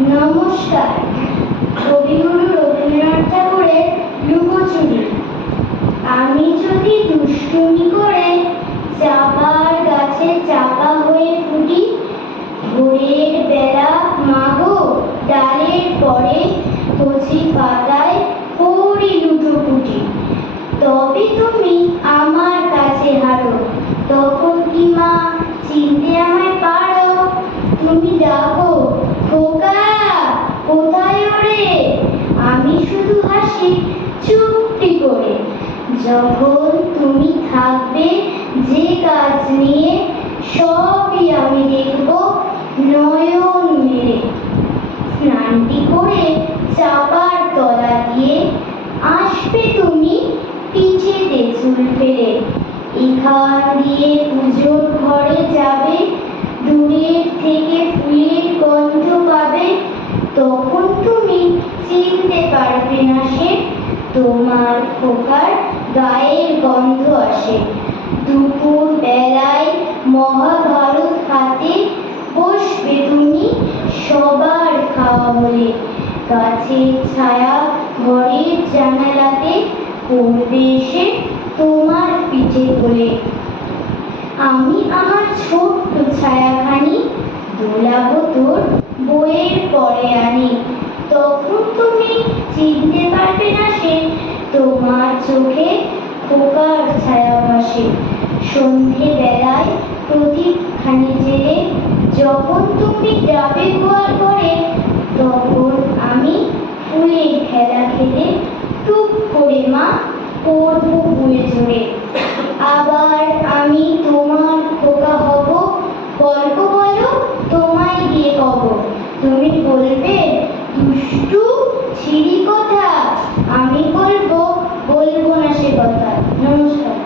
নমস্কার। কবিগুরু রবীন্দ্রনাথ ঠাকুরের লুকোচুরি। আমি যদি দুষ্টুমি করে চাপার গাছে চাপা হয়ে ফুটি, ভোরের বেলা মাগো ডালের পরে কচি পাতায় করি লুটোপুটি, তবে তুমি আমার কাছে হারো, তখন কি মা চিনতে আমায় পারো? তুমি ডাকো খোকা কোথায় ওরে, আমি শুধু হাসি চুপটি করে। যখন তুমি থাকবে যে কাজ নিয়ে, সবই আমি দেখব নয়ন মেলে। স্নানটি করে চাপার তলা দিয়ে আসবে তুমি পিঠেতে চুল ফেলে। এখান দিয়ে পুজোর ঘরে যাবে, দূরের থেকে ফুলের গন্ধ পাবে, তখন তুমি চিনতে পারবে না সে তোমার খোকার গায়ের গন্ধ আসে। দুপুর বেলায় মহাভারত হাতে বসবে তুমি সবার খাওয়া হলে। গাছের ছায়া ঘরের জানালাতে পড়বে এসে তোমার পিঠে কোলে। আমি আমার ছোট্ট ছায়াখানি দোলাবো তোর বইয়ের পরে আনি, তখন তুমি চিনতে পারবে না সে তোমার চোখে খোকার ছায়া ভাসে। সন্ধে বেলায় প্রদীপখানি জেলে যখন তুমি যাবে গোয়াল ঘরে, তখন আমি ফুলের খেলা খেলে টুক করে মা পড়বো বয়ে জোরে। আবার আমি তোমার খোকা হব, গল্প বলো তোমায় দিয়ে কব। তুমি বলবে দুষ্টু ছিরি কথা, আমি বলবো না সে কথা। নমস্কার।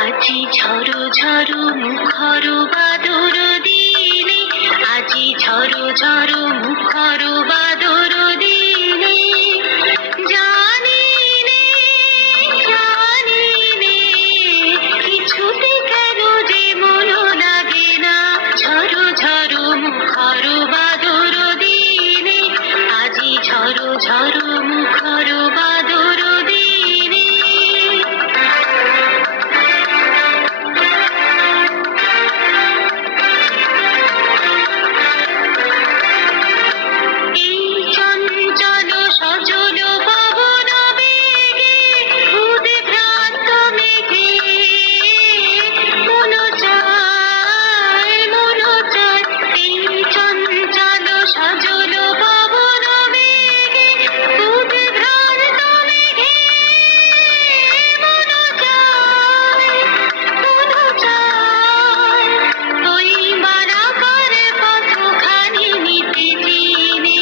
আজি ঝড়ো ঝড়ো মুখর বাদর দিনে, আজি ঝড়ো ঝড়ো মুখর বাদর দিনে, জানি নে কিছুতে কেন যে মন লাগে না। ঝড়ো ঝড়ো মুখর বাদর দিনে, আজি ঝড়ো ঝড়ো মুখর বাদর দিনে। এই চঞ্চল সজল পবন বেগে, উদ্ভ্রান্ত মেঘে মন চায়, এই চঞ্চল সজল পবন বেগে, উদ্ভ্রান্ত মেঘে মন চায়, ওই বারাকার পথখানি নিতে দিনে,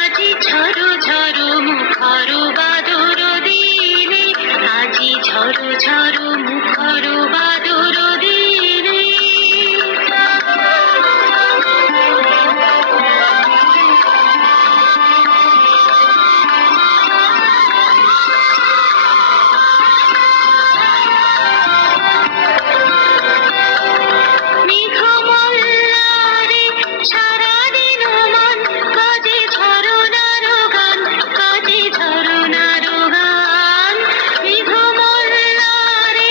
আজি ঝড়ো ঝড়ো মুখর বাদর দিনে, আজি ঝড়ো ঝড়ো মুখর বাদর দিনে। মেঘমল্লারে সারাদিন মন কাজে ঝরনার গান, কাজে ঝরনার গান। মেঘমল্লারে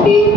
তিন